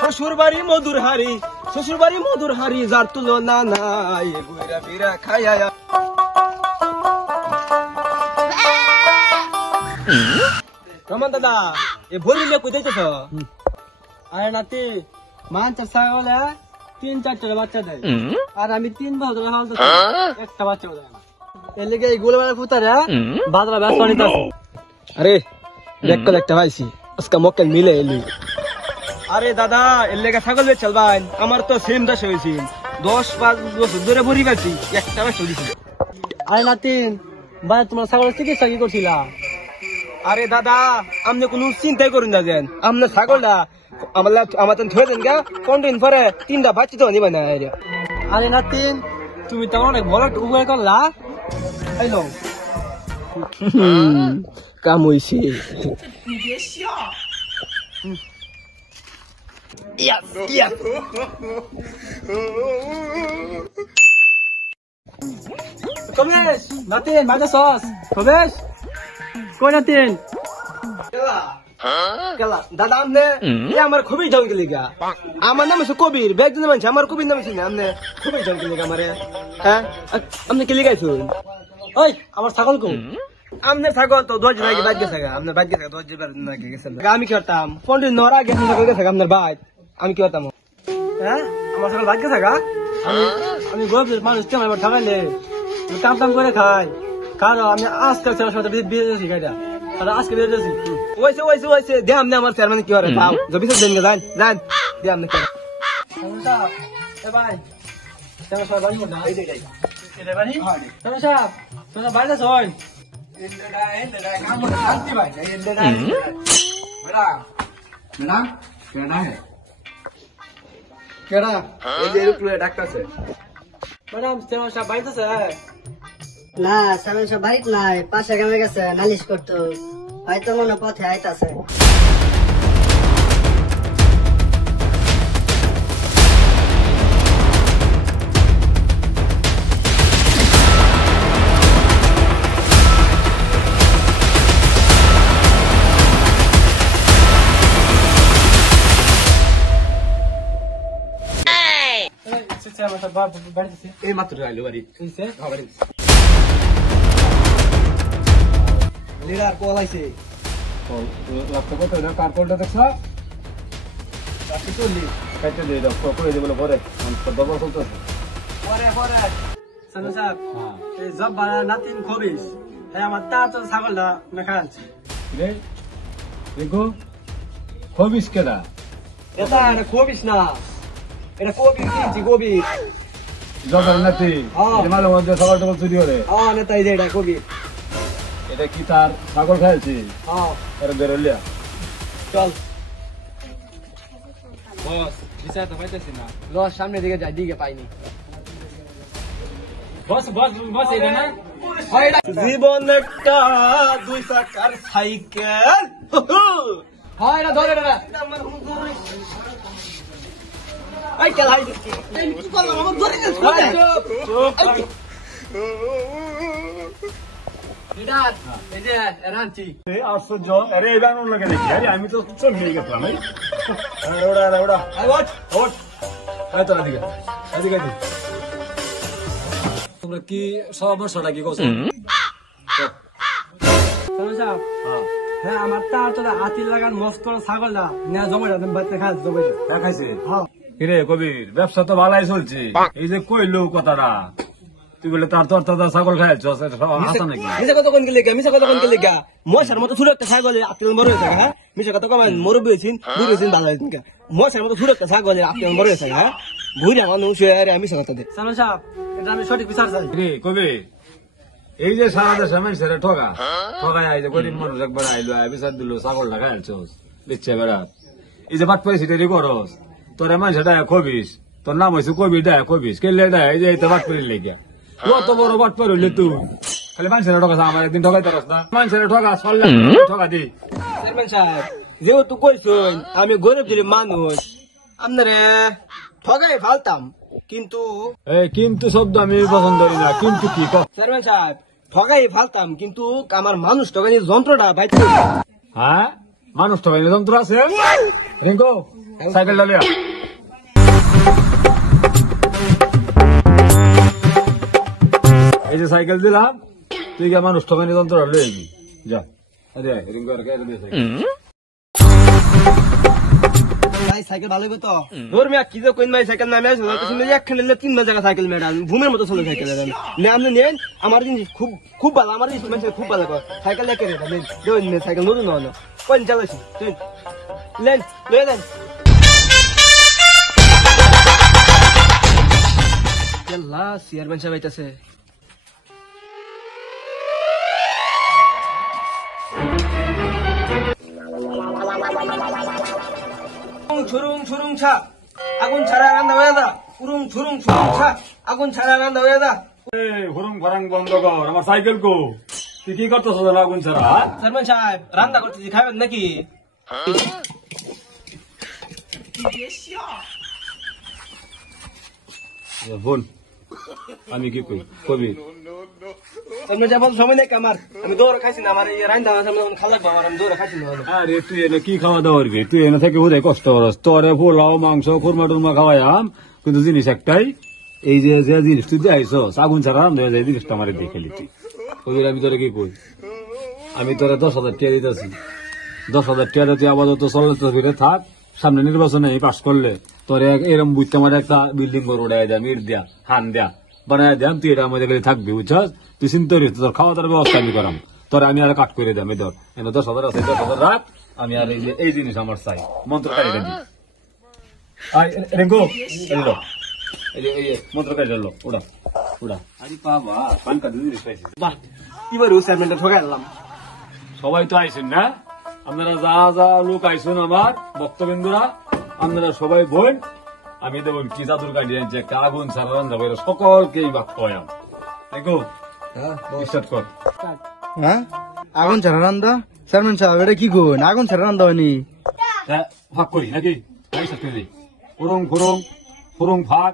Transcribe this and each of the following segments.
শ্বশুরবাড়ি মধুর হারি যার তুলনা নাই ঘুরা ফিরা খায়া। রমান দাদা এ ভরি নিয়ে কই যাইতেছ? আরে নাতি মানছে ছাগলে 3-4টা বাচ্চা দেয় আর আমি 3 বছর ধরে একটা বাচ্চা দেয় না। এর লেগে এই গোলমালের ফুতারে বাদরা ব্যস্ত নিতে। আরে দেখো একটা পাইছি আজকে মক্কেল মিলে এলি। আরে দাদা এর লেগে ছাগল বেচ চলবাই আমার তো সেম দশ হয়েছে 10-5 বছর ধরে ভরি পাচ্ছি একটা বাচ্চা দিছিল। আরে নাতিন ভাই তোমার ছাগলের চিকিৎসা কি করছিলা? আরে দাদা আপনি কোনো চিন্তাই করুন না যেন আপনার ছাগলটা আমার ধরে দেন গা 15 দিন পরে 3টা বাচ্চা তো নিবে না। আরে নাতিন তুমি তো অনেক বড় উপায় করলা। হ্যালো কাম হইছে। কমেশ নাতিন মাঝে সস কমেশ কই নাতিন দাদা আমনে আমার খুবই জঙ্গি লিগা। আমার নাম হচ্ছে কবির বেগদিন মানছে আমার কবির নাম ছিল আমনে খুবই জঙ্গি লিগা আমারে। হ্যাঁ আপনি কি লিগাইছুন? ওই আমার ছাগল কো আমনে ছাগল তো 10 দিন আগে বাদ গেছে গা। আপনার বাদ গেছে 10 দিন আগে গেছে। আমি কি করতাম 15 দিন নর আগে ছাগল গেছে আপনার বাদ আমি কি করতাম? হ্যাঁ আমার ছাগল বাদ গেছে গা। আমি গরিব মানুষ কেমন এবার ঠকাইলে কাম কাম করে খাই কারণ আমি আজকে ছেলের সাথে বিয়ে দিয়েছি গাইটা আজকে বিয়ে দিয়েছি। ওইসে দে আমনে আমার চেয়ারম্যান কি করে তাও জবি সব দেন যান যান দে আমনে ভাই তোমার সবাই বাড়ি না এই যাই এটা বাড়ি তোমার সাহেব তোমার বাড়িতে শোন ইন্দ্রডা কাম করে শান্তি ভাই ইন্দ্রডা বড়া ম্যাডাম কেডা হে কেডা এই যে রুকলে ডাক্তার আছে ম্যাডাম তোমার সাহেব বাড়িতে আছে না সামনে সব বাড়িতে নাই পাশে গ্রামে গেছে নালিশ করতো হয়তো মনে পথে আইতাছে। এই মাত্র আইলো বাড়ি লিডার কল আইছে লাগতে কত না কার কলটা দেখছ রাখি চলি কাটতে দে দাও করে দে বলে পরে বাবা চলতেছে পরে সানু সাহেব এই জব বানা নাতিন খবিস এই আমার তার তো ছাগলটা না খাইছে রে দেখো খবিস কেডা এটা না খবিস না এটা কবি কি কবি জগর নাতি এই মালে মধ্যে ছাগলটা চুরি করে নেতা এই যে এটা কবি এটা কি তার ছাগল খাইছি আরে বেরোলিয়া চল বস বিচার তো পাইতেছি না লস সামনে দিকে যাই দিকে পাইনি বস এটা না জীবন একটা 2 চাকার সাইকেল হয় এটা ধরে না আই কাল হাই দিছি কি করলাম আমার ধরে গেছে লিডার এই যে রাঞ্চি এই আশ্চর্য আরে এবার ওর লাগে দেখি আরে আমি তো চল নিয়ে গেলাম এই ওড়া আই ওট আই তো এদিকে তোমরা কি সমস্যাটা কি করছো সমস্যা হ্যাঁ আমার তার তো হাতি লাগান মস্ত ছাগল না না জমাটা বাচ্চা খাস জমাটা খাইছে হ্যাঁ কিরে কবির ব্যবসা তো ভালোই চলছে এই যে কইলো কথাটা তুই বলে তার তোর দাদা ছাগল খাইছ হাসা নাকি মিছা কথা কোন গেলে গা মশার মতো ছোট একটা ছাগল আপনি বড় হয়েছে হ্যাঁ মিছা কথা কমান মরবি হয়েছেন বুড়ি হয়েছেন ভালো হয়েছেন মশার মতো ছোট একটা ছাগল আপনি বড় হয়েছে হ্যাঁ ঘুরে মানুষ আরে আমি কথা দে সালমান সাহেব এটা আমি সঠিক বিচার চাই রে কবি এই যে সারা দেশে মানুষের ঠগায় এই যে গরিব মানুষ একবার আইলো বিচার দিল ছাগল লাগাইছ দিচ্ছে বেড়া এই যে বাট পয়সা তৈরি করস তোর মানুষটা খবিস তোর নাম হয়েছে কবি দেয় খবিস কেলে দেয় এই যে বাট পরি লেগে কত বড় বাট পর হইলে তুই খালি মানুষের ঠকাস আমার একদিন ঠকাই তারস না মানুষের ঠকা সল্লা ঠকা দি চেয়ারম্যান সাহেব যেহেতু কইছেন আমি গরিব যদি মানুষ আপনারে ঠগাই ফালতাম কিন্তু কিন্তু শব্দ আমি পছন্দ করি না কিন্তু কি চেয়ারম্যান সাহেব ঠগাই ফালতাম, কিন্তু আমার মানুষ ঠগাই যন্ত্রটা ভাই। হ্যাঁ, মানুষ তো যন্ত্র আছে। রিঙ্কু সাইকেল ডালিয়া, এই যে সাইকেল দিলাম, তুই গিয়ে মানুষ ঠকানি যন্ত্র লয়ে আইবি, যা। আরে রিঙ্কু আর কে ভাই সাইকেল ভালো হবে তো? ধর্মিয়া কি যে কোন ভাই সাইকেল নামে আসবে, একখান নিলে 3 জায়গা সাইকেল ম্যাডাম ঘুমের মতো চলে সাইকেল আপনি নেন। আমার জিনিস খুব খুব ভালো, আমার জিনিস মানুষ খুব ভালো সাইকেল লেখে নেন সাইকেল নতুন না কোন চালাইছি লেন লয়ে দেন। চেয়ারম্যান সাহেব আইতাছে। ছুরুং ছুরুং ছা আগুন ছাড়া রান্না হয়ে দা, উরুং ছুরুং ছুরুং ছা আগুন ছাড়া রান্না হয়ে দা। হুরুম ফারাং বন্ধ কর, আমার সাইকেল কো। তুই কি করতেছ আগুন ছাড়া? চেয়ারম্যান সাহেব রান্না করতেছি, খাবেন নাকি? বল, আমি কি কই কবি? চেয়ারম্যান সাহেব সময় নেই আমার, আমি দৌড় খাইছি না, আমার রান্না খাওয়া লাগবে, আমার আমি দৌড় খাইছি না। আরে তুই এনে কি খাওয়া দাওয়া করবি? তুই এনে থেকে বোধহয় কষ্ট করস। তোরে পোলাও মাংস খুরমা টুরমা খাওয়াইয়াম, কিন্তু জিনিস একটাই, এই যে যে জিনিস তুই যাইছ আগুন ছাড়া রান্ধা হয়ে যায়, জিনিসটা আমার দেখে লিখি। কবির আমি তোরে কি কই? আমি তোরে 10,000 টাকা দিতেছি। 10,000 টাকা তুই আপাতত চলতে ফিরে থাক, সামনে নির্বাচনে পাস করলে তোর এরম বুঝতে আমার একটা বিল্ডিং করে উড়াই দেয়, ইট দেয়া হান দেয়া বানাই দেয়াম, তুই এটা আমাদের কাছে থাকবি, বুঝছস? তুই চিন্তা করিস, তোর খাওয়া দাওয়ার ব্যবস্থা আমি করাম, তোর আমি আর কাট করে দাম। এই ধর এনে 10,000 আছে, 10,000 রাখ। আমি আর এই যে এই জিনিস আমার চাই, মন্ত্রকারী দিই। রেঙ্গো এলো, এই যে মন্ত্রকারী এলো, ওটা ওটা। আরে বাবা, পান কার্ড জিনিস পাইছি। বাহ, এবার চেয়ারম্যানটা ঠগাই দিলাম। সবাই তো আইসেন না, আপনারা যা যা লোক আইসুন আমার বক্তবৃন্দরা, আপনারা সবাই বোন। আমি দেবো কি জাদুর গাড়ি আনছি, একটা আগুন ছাড়া রান্না করে সকলকেই বাক কয়াম। দেখো স্টার্ট কর। হ্যাঁ, আগুন ছাড়া রান্দা? চেয়ারম্যান সাহেব এটা কি কোন? আগুন ছাড়া রান্দা হয়নি? ভাগ করি নাকি? ফুরুং ফুরুং ফুরুং ভাগ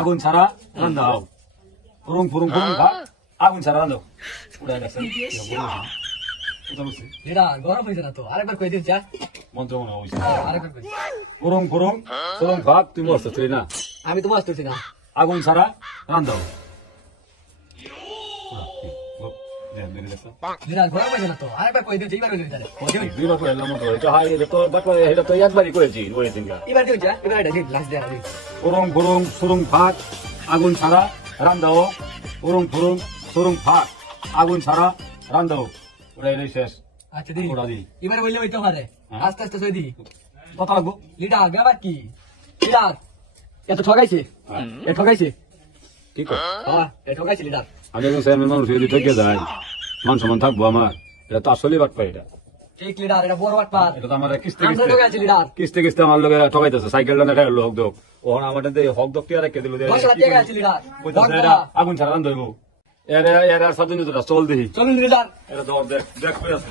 আগুন ছাড়া রান্না হোক। ফুরুং ফুরুং ফুরুং ভাগ আগুন ছাড়া রান্না হোক। উড়াই গেছে গরম হয়েছে না তো, আরেকবার কই দিন যা। মন্ত্র মনে হয়েছে। আরেকবার কই। ফুরুং ফুরুং ফুরুং ভাগ, তুমি বসতে তুই না, আমি তো বসতেছি না। আগুন ছাড়া রান্না হোক। গরম হয়েছে না তো, আরেকবার কই দিন, এইবার কই দিন। দুই বার এলাম তো, এটা হাই, এটা তো বাটবার, এটা তো একবারই করেছি ওইদিন। এবার দিন যা, এবার এটা দিন, লাস্ট দেয়া দিন। ফুরুং ফুরুং ফুরুং ভাগ আগুন ছাড়া রান্না হোক। ফুরুং ফুরুং ফুরুং ভাগ আগুন ছাড়া রান্না হোক। ওটা এটাই শেষ। আচ্ছা দিন, ওটা দিই এবার বললে হইতে পারে। আস্তে আস্তে সই দি। কথা লাগবো। লিডার ব্যাপার কি? লিডার এত ঠকাইছে, এ ঠকাইছে, ঠিক আছে। হ্যাঁ এ ঠকাইছে লিডার। আমি এখন চেয়ারম্যান মানুষ যদি থেকে যায়, মান সম্মান থাকবো আমার? এটা তো আসলেই বাট পাই। এটা ঠিক লিডার, এটা বড় বাট পার। এটা তো আমার কিস্তে আমরা ঠকাইছি লিডার। কিস্তে কিস্তে আমার লোক ঠকাইতেছে, সাইকেলটা না খাইলো হক দোক। ওখান আমার হক দোক টিয়া রেখে দিল, 10 লাখ টাকা আছে লিডার। আগুন ছাড়া রান্ধ হইব। এর সাথে চল দেখি, চলুন লিডার। এটা দর দেখ দেখ আছে।